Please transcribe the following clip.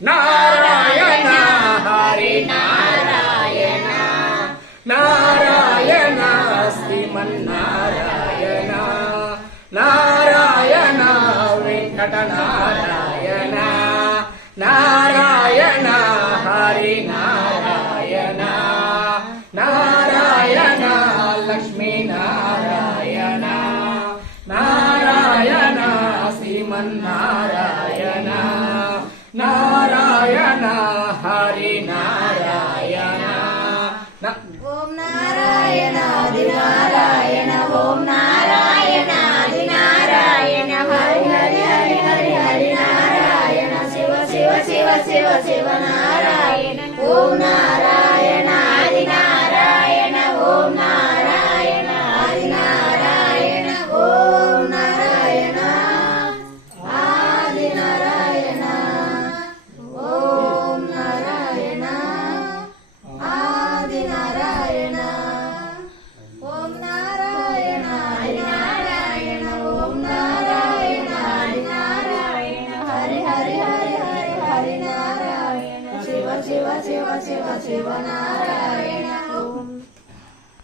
Narayana Hari Narayana Narayana Srimannarayana Narayana Venkata Narayana Narayana Hari Narayana Narayana Lakshmi Narayana Narayana Srimannarayana Narayana Hari Narayana Om Narayana Adi Narayana Om Narayana Adi Narayana Hari Hari Hari Hari Hari Narayana Shiva Shiva Shiva Shiva Shiva Narayana Om Narayana Adi Narayana Om Narayana Adi Narayana Om Narayana Adi Narayana Om Narayana Adi Narayana Om Narayana Adi Narayana Om Narayana Adi Narayana Hari Hari Hari Hari Hari Narayana Shiva Shiva Shiva Shiva Shiva Narayana